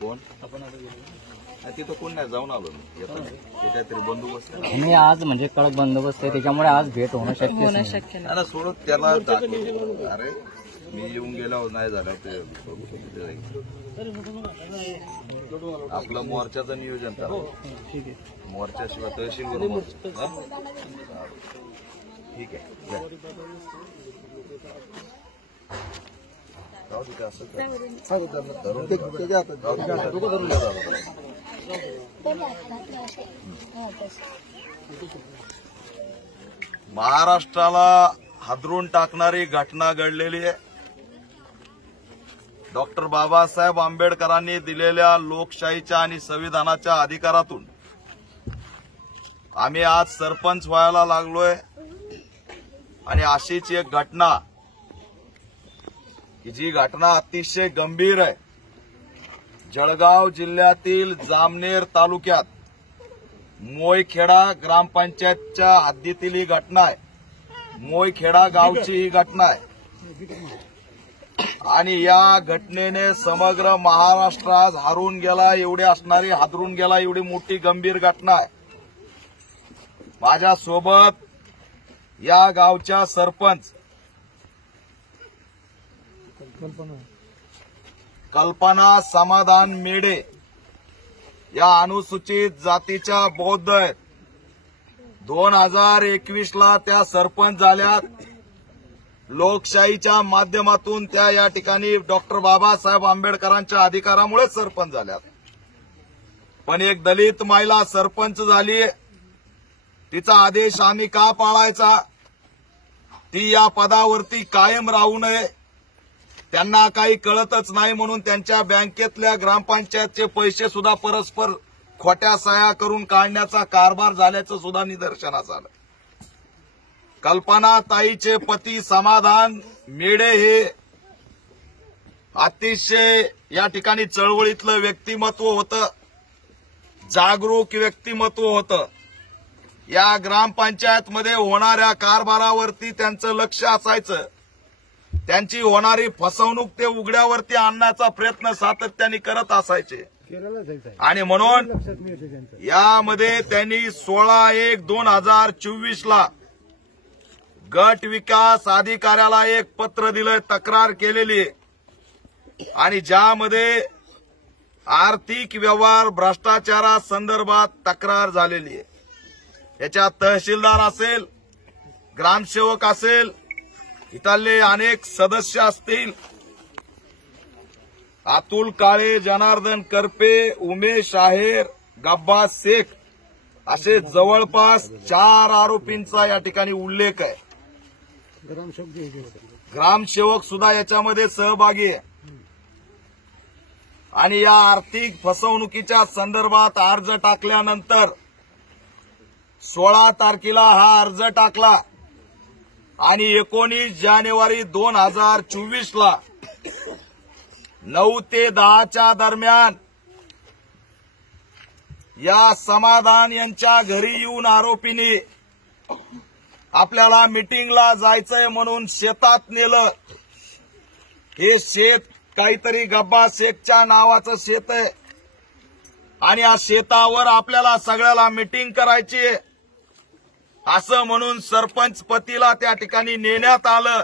कोण आपण तिथं कोण नाही जाऊन आलो मी काहीतरी बंदोबस्त मी आज म्हणजे कडक बंदोबस्त आहे त्याच्यामुळे आज भेट होणं शक्य नाही. ना सोडत त्याला अरे मी येऊन गेल्यावर नाही झालं ते आपलं मोर्चाचं नियोजन करा. मोर्चाशिवाय तहसील करून ठीक आहे. महाराष्ट्राला हादरून टाकणारी घटना घडलेली आहे. डॉक्टर बाबासाहेब आंबेडकरांनी दिलेल्या लोकशाहीच्या आणि संविधानाच्या अधिकारातून आम्ही आज सरपंच व्हायला लागलोय आणि अशीच एक घटना की जी घटना अतिशय गंभीर आहे. जळगाव जिल्ह्यातील जामनेर तालुक्यात मोयखेडा ग्रामपंचायतच्या हद्दीतील ही घटना आहे. मोयखेडा गावची ही घटना आहे आणि या घटनेने समग्र महाराष्ट्र आज हारून गेला एवढी असणारी हादरून गेला एवढी मोठी गंभीर घटना आहे. माझ्यासोबत या गावच्या सरपंच कल्पना समाधान मेढे या अनुसूचित जातीच्या बौद्ध आहेत. 2021 ला त्या सरपंच झाल्यात. लोकशाहीच्या माध्यमातून त्या या ठिकाणी डॉक्टर बाबासाहेब आंबेडकरांच्या अधिकारामुळे सरपंच झाल्यात. पण एक दलित महिला सरपंच झाली. तिचा आदेश आम्ही का पाळायचा? ती या पदावरती कायम राहू नये. त्यांना काही कळतच नाही म्हणून त्यांच्या बँकेतल्या ग्रामपंचायतचे पैसे सुद्धा परस्पर खोट्या सह्या करून काढण्याचा कारभार झाल्याचं सुद्धा निदर्शनास आलं. कल्पना ताईचे पती समाधान मेढे हे अतिशय या ठिकाणी चळवळीतलं व्यक्तिमत्व होतं. जागरूक व्यक्तिमत्व होतं. या ग्रामपंचायतमध्ये होणाऱ्या कारभारावरती त्यांचं लक्ष असायचं. त्यांची होणारी फसवणूक ते उघड्यावरती आणण्याचा प्रयत्न सातत्याने करत असायचे आणि म्हणून यामध्ये त्यांनी 16/1/2024 ला गट विकास अधिकाऱ्याला एक पत्र दिलं, तक्रार केलेली आहे आणि ज्यामध्ये आर्थिक व्यवहार भ्रष्टाचारासंदर्भात तक्रार झालेली आहे. याच्यात तहसीलदार असेल, ग्रामसेवक असेल, इथले अनेक सदस्य असतील, अतुल काळे, जनार्दन करपे, उमेश आहेर, गब्बास शेख असे जवळपास 4 आरोपींचा या ठिकाणी उल्लेख आहे. ग्रामसेवक सुद्धा याच्यामध्ये सहभागी आहे आणि या आर्थिक फसवणुकीच्या संदर्भात अर्ज टाकल्यानंतर 16 तारखेला हा अर्ज टाकला आणि 19 जानेवारी 2024 ला 9 ते 10च्या दरम्यान या समाधान यांच्या घरी येऊन आरोपींनी आपल्याला मिटिंगला जायचंय म्हणून शेतात नेलं. हे शेत काहीतरी गब्बा शेखच्या नावाचं शेत आहे आणि या शेतावर आपल्याला सगळ्याला मिटिंग करायची आहे असं म्हणून सरपंच पतीला त्या ठिकाणी नेण्यात आलं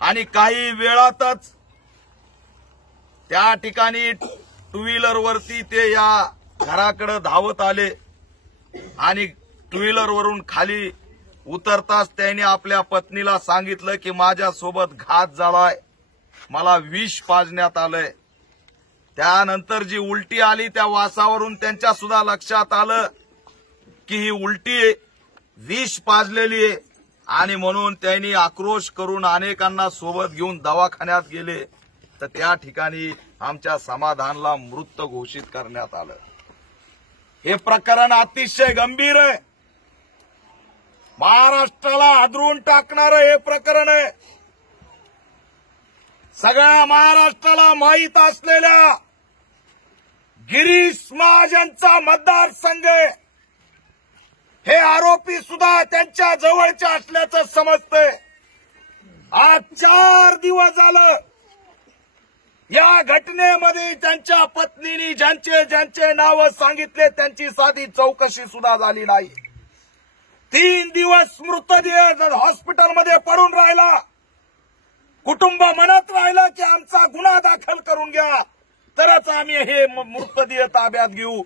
आणि काही वेळातच त्या ठिकाणी 2 व्हीलरवरती ते या घराकडे धावत आले आणि 2 व्हीलरवरून खाली उतरताच त्यांनी आपल्या पत्नीला सांगितलं की माझ्यासोबत घात झालाय, मला विष पाजण्यात आलंय. त्यानंतर जी उलटी आली त्या वासावरून त्यांच्या सुद्धा लक्षात आलं की ही उलटी विष पाजलेली आहे आणि म्हणून त्यांनी आक्रोश करून अनेकांना सोबत घेऊन दवाखान्यात गेले तर त्या ठिकाणी आमच्या समाधानला मृत घोषित करण्यात आलं. हे प्रकरण अतिशय गंभीर आहे. महाराष्ट्राला हादरून टाकणारं हे प्रकरण आहे. सगळ्या महाराष्ट्राला माहीत असलेल्या गिरीश महाजनचा मतदारसंघ हे आरोपी सुद्धा त्यांच्या जवळचे असल्याचं समजतंय आज 4 दिवस झालं या घटनेमध्ये त्यांच्या पत्नीने ज्यांचे ज्यांचे नाव सांगितले त्यांची साधी चौकशी सुद्धा झाली नाही. 3 दिवस मृतदेह हॉस्पिटलमध्ये पडून राहिला. कुटुंब म्हणत राहिलं की आमचा गुन्हा दाखल करून घ्या तरच आम्ही हे मृतदेह ताब्यात घेऊ.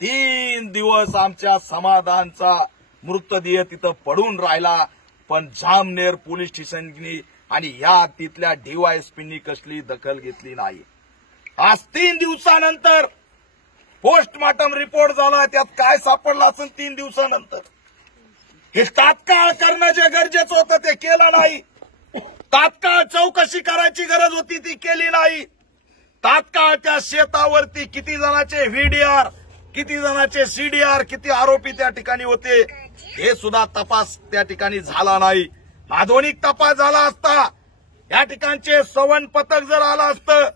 3 दिवस आमच्या समाधानचा मृतदेह तिथं पडून राहिला. पण जामनेर पोलीस स्टेशननी आणि या तिथल्या डीवायएसपींनी कसली दखल घेतली नाही. आज 3 दिवसानंतर पोस्टमॉर्टम रिपोर्ट झाला. त्यात काय सापडलं असेल 3 दिवसानंतर? हे तात्काळ करणं जे गरजेचं होतं ते केलं नाही. तात्काळ चौकशी करायची गरज होती ती केली नाही. तात्काळ त्या शेतावरती किती जणांचे व्हीडीआर, किती जणांचे सीडीआर, किती आरोपी त्या ठिकाणी होते हे सुद्धा तपास त्या ठिकाणी झाला नाही. आधुनिक तपास झाला असता, या ठिकाणचे संवन पथक जर आलं असतं,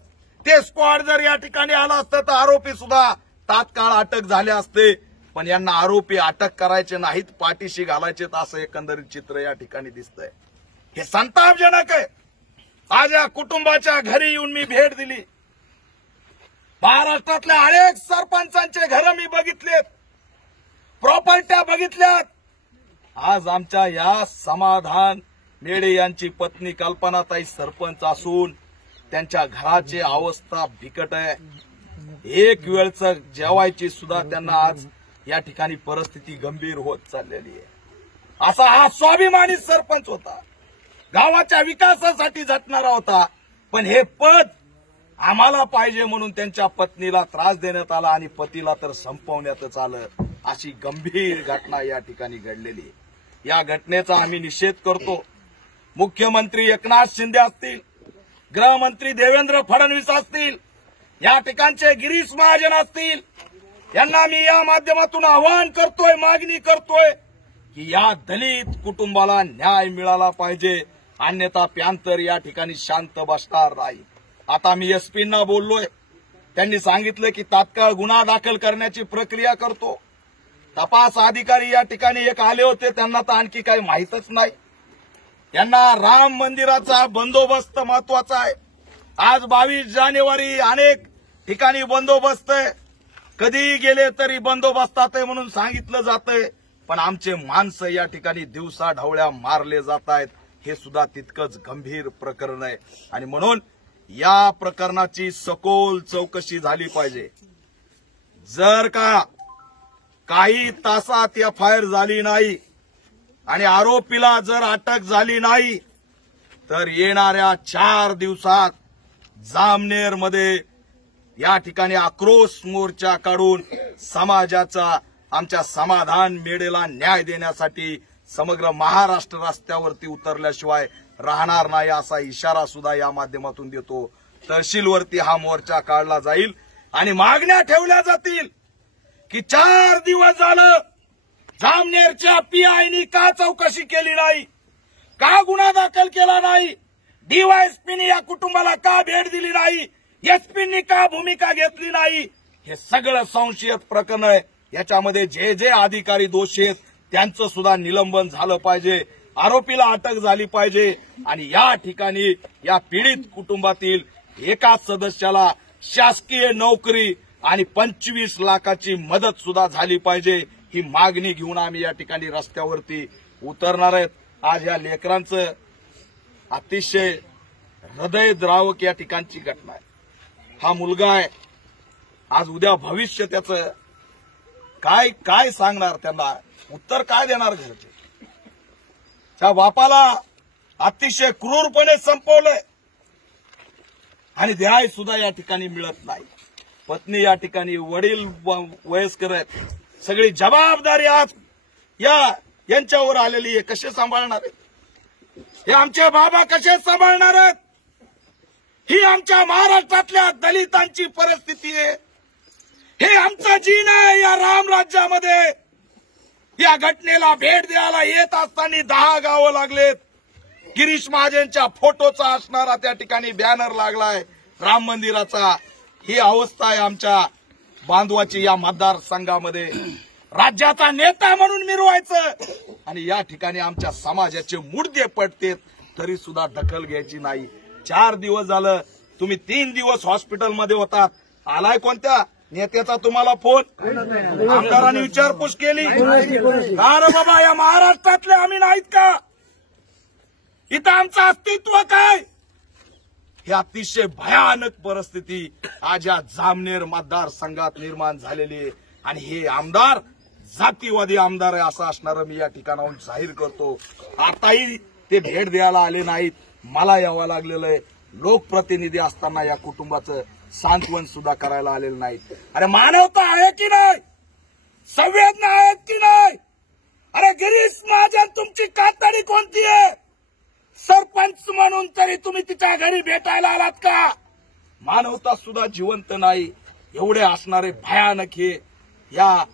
ते स्क्वॉड जर या ठिकाणी आलं असतं तर आरोपी सुद्धा तात्काळ अटक झाले असते. पण यांना आरोपी अटक करायचे नाहीत, पाठीशी घालायचे असं एकंदरीत चित्र या ठिकाणी दिसतंय. हे संतापजनक आहे. आज या कुटुंबाच्या घरी येऊन मी भेट दिली. महाराष्ट्रातल्या अनेक सरपंचांचे घर मी बघितलेत, प्रॉपर्ट्या बघितल्यात. आज आमच्या या समाधान मेडे यांची पत्नी कल्पनाताई सरपंच असून त्यांच्या घराची अवस्था बिकट आहे. एक वेळचं जेवायची सुद्धा त्यांना आज या ठिकाणी परिस्थिती गंभीर होत चाललेली आहे. असा हा स्वाभिमानी सरपंच होता, गावाच्या विकासासाठी झटणारा होता. पण हे पद आम्हाला पाहिजे म्हणून त्यांच्या पत्नीला त्रास देण्यात आला आणि पतीला तर संपवण्यातच आलं. अशी गंभीर घटना या ठिकाणी घडलेली आहे. या घटनेचा आम्ही निषेध करतो. मुख्यमंत्री एकनाथ शिंदे असतील, गृहमंत्री देवेंद्र फडणवीस असतील, या ठिकाणचे गिरीश महाजन असतील, यांना मी या माध्यमातून आवाहन करतोय, मागणी करतोय की या दलित कुटुंबाला न्याय मिळाला पाहिजे. अन्यथा पॅंथर या ठिकाणी शांत बसणार नाही. आता मी एसपींना बोललोय, त्यांनी सांगितलं की तात्काळ गुन्हा दाखल करण्याची प्रक्रिया करतो. तपास अधिकारी या ठिकाणी एक आले होते, त्यांना तर आणखी काही माहीतच नाही. त्यांना राम मंदिराचा बंदोबस्त महत्वाचा आहे. आज 22 जानेवारी अनेक ठिकाणी बंदोबस्त आहे, कधीही गेले तरी बंदोबस्तात आहे म्हणून सांगितलं जातंय. पण आमचे माणसं या ठिकाणी दिवसा ढवळ्या मारले जात आहेत. हे सुद्धा तितकंच गंभीर प्रकरण आहे आणि म्हणून या प्रकरणाची सखोल चौकशी झाली पाहिजे. जर का काही तासात एफआयआर झाली नाही आणि आरोपीला जर अटक झाली नाही तर येणाऱ्या 4 दिवसात जामनेरमध्ये या ठिकाणी आक्रोश मोर्चा काढून समाजाचा, आमच्या समाधान मेढेला न्याय देण्यासाठी समग्र महाराष्ट्र रस्त्यावरती उतरल्याशिवाय राहणार नाही असा इशारा सुद्धा या माध्यमातून देतो. तहसीलवरती हा मोर्चा काढला जाईल आणि मागण्या ठेवल्या जातील की 4 दिवस झालं जामनेरच्या पीआयनी का चौकशी केली नाही, का गुन्हा दाखल केला नाही, डीवायएसपीने या कुटुंबाला का भेट दिली नाही, एसपींनी का भूमिका घेतली नाही. हे सगळं संशयित प्रकरण आहे. याच्यामध्ये जे जे अधिकारी दोषी आहेत त्यांचं सुद्धा निलंबन झालं पाहिजे, आरोपीला अटक झाली पाहिजे आणि या ठिकाणी या पीडित कुटुंबातील एका सदस्याला शासकीय नोकरी आणि 25 लाखाची मदत सुद्धा झाली पाहिजे. ही मागणी घेऊन आम्ही या ठिकाणी रस्त्यावरती उतरणार आहेत. आज या लेकरांचं अतिशय हृदयद्रावक या ठिकाणची घटना आहे. हा मुलगा आहे, आज उद्या भविष्य त्याचं काय काय सांगणार, त्यांना उत्तर काय देणार घरचे? त्या बापाला अतिशय क्रूरपणे संपवलंय आणि न्याय सुद्धा या ठिकाणी मिळत नाही. पत्नी या ठिकाणी, वडील वयस्कर आहेत, सगळी जबाबदारी आज यांच्यावर आलेली आहे. कसे सांभाळणार आहेत हे आमचे बाबा, कसे सांभाळणार आहेत? ही आमच्या महाराष्ट्रातल्या दलितांची परिस्थिती आहे. हे आमचं जीवन आहे या रामराज्यामध्ये. या घटनेला भेट द्यायला येत असताना 10 गावं लागलेत. गिरीश महाजनच्या फोटोचा असणारा त्या ठिकाणी बॅनर लागलाय राम मंदिराचा. ही अवस्था आहे आमच्या बांधवाची या मतदारसंघामध्ये. राज्याचा नेता म्हणून मिरवायचं आणि या ठिकाणी आमच्या समाजाचे मुडदे पडतेत. तरी सुद्धा दखल घ्यायची नाही. 4 दिवस झालं, तुम्ही 3 दिवस हॉस्पिटलमध्ये होतात. आलाय कोणत्या नेत्याचा तुम्हाला फोन? आमदारांनी विचारपूस केली का रे बाबा, या महाराष्ट्रातले आम्ही नाहीत का? इथं आमचं अस्तित्व काय? ही अतिशय भयानक परिस्थिती आज या जामनेर मतदारसंघात निर्माण झालेली आहे. आणि हे आमदार जातीवादी आमदार आहे असं असणारं मी या ठिकाणाहून जाहीर करतो. आताही ते भेट द्यायला आले नाहीत, मला यावं लागलेलं आहे. लोकप्रतिनिधी असताना या कुटुंबाचं सांत्वन सुद्धा करायला आलेलं नाही. अरे मानवता आहे की नाही? संवेदना आहेत की नाही? अरे गिरीश महाजन, तुमची कातडी कोणती आहे? सरपंच म्हणून तरी तुम्ही तिच्या घरी भेटायला आलात का? मानवता सुद्धा जिवंत नाही. एवढे असणारे भयानक हे या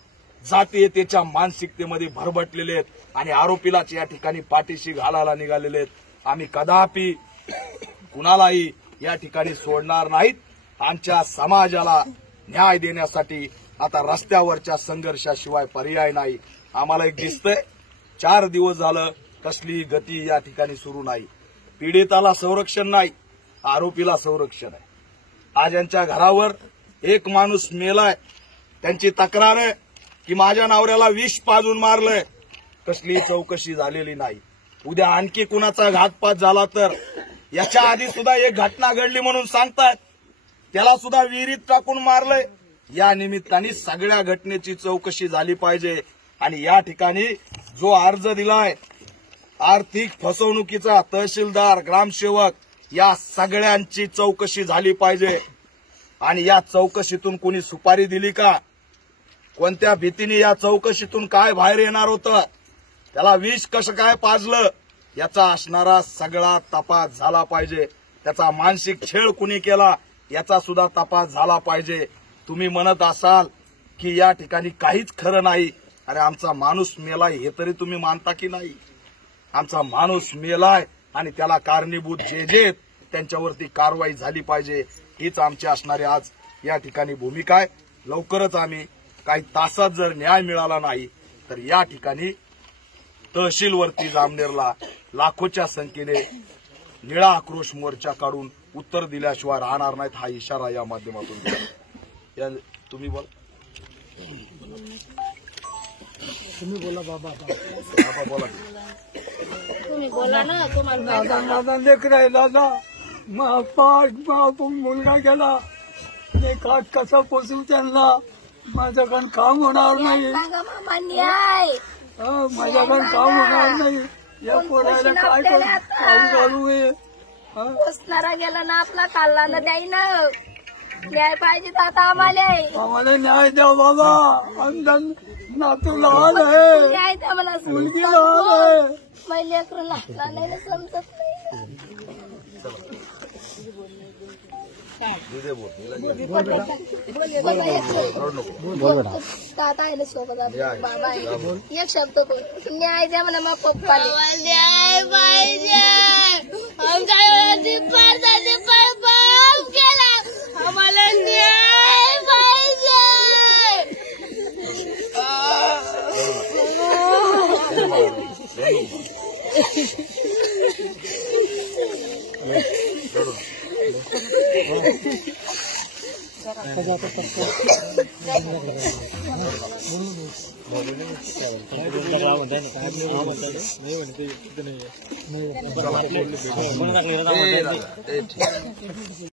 जातीयतेच्या मानसिकतेमध्ये भरभटलेले आहेत आणि आरोपीलाच या ठिकाणी पाठीशी घालायला निघालेले आहेत. आम्ही कदापि कुणालाही या ठिकाणी सोडणार नाहीत. आमच्या समाजाला न्याय देण्यासाठी आता रस्त्यावरच्या संघर्षाशिवाय पर्याय नाही. आम्हाला एक दिसतंय, 4 दिवस झालं कसली गती या ठिकाणी सुरू नाही. पीडिताला संरक्षण नाही, आरोपीला संरक्षण आहे. आज यांच्या घरावर एक माणूस मेलाय. त्यांची तक्रार आहे की माझ्या नवऱ्याला विष पाजून मारलंय. कसली चौकशी झालेली नाही. उद्या आणखी कुणाचा घातपात झाला तर, याच्या आधी सुद्धा एक घटना घडली म्हणून सांगतायत, त्याला सुद्धा विहिरीत टाकून मारलंय. या निमित्ताने सगळ्या घटनेची चौकशी झाली पाहिजे. आणि या ठिकाणी जो अर्ज दिलाय आर्थिक फसवणुकीचा, तहसीलदार, ग्रामसेवक या सगळ्यांची चौकशी झाली पाहिजे. आणि या चौकशीतून कोणी सुपारी दिली का? कोणत्या भीतीने या चौकशीतून काय बाहेर येणार होतं? त्याला विष कसं काय पाजलं? याचा असणारा सगळा तपास झाला पाहिजे. त्याचा मानसिक छळ कुणी केला याचा सुद्धा तपास झाला पाहिजे. तुम्ही म्हणत असाल की या ठिकाणी काहीच खरं नाही. अरे आमचा माणूस मेलाय हे तरी तुम्ही मानता की नाही? आमचा माणूस मेलाय आणि त्याला कारणीभूत जे त्यांच्यावरती कारवाई झाली पाहिजे. हीच आमची असणारी आज या ठिकाणी भूमिका आहे. लवकरच आम्ही काही तासात जर न्याय मिळाला नाही तर या ठिकाणी तहसीलवरती जामनेरला लाखोच्या संख्येने निळा आक्रोश मोर्चा काढून उत्तर दिल्याशिवाय राहणार नाहीत, हा इशारा या माध्यमातून दिला. तुम्ही बोला बाबा बोला. तुम्ही बोला ना. तुम्हाला दादा लेकर आहे दादा. मुलगा गेला, ते काट कसं पोचू त्यांना? माझ्याकडून काम होणार नाही. सांगा मामा न्याय. माझ्याकडून काम होणार नाही. या पोराला काय चालू आहे? पोचणारा गेला ना आपला, काढला ना द्याई ना. न्याय पाहिजे आता आम्हाला न्याय द्या बाबा. अंधन नातू लहान आहे, न्याय द्या मला. मुलगी लहान आहे. माझ्या लेकराला नाही समजत नाही. ताता आहे ना सोबत, बाबा आहे. एक शब्द बोल. न्याय द्या म्हणा मग पप्पाला. न्याय पाहिजे. आम्हाला न्याय पाहिजे.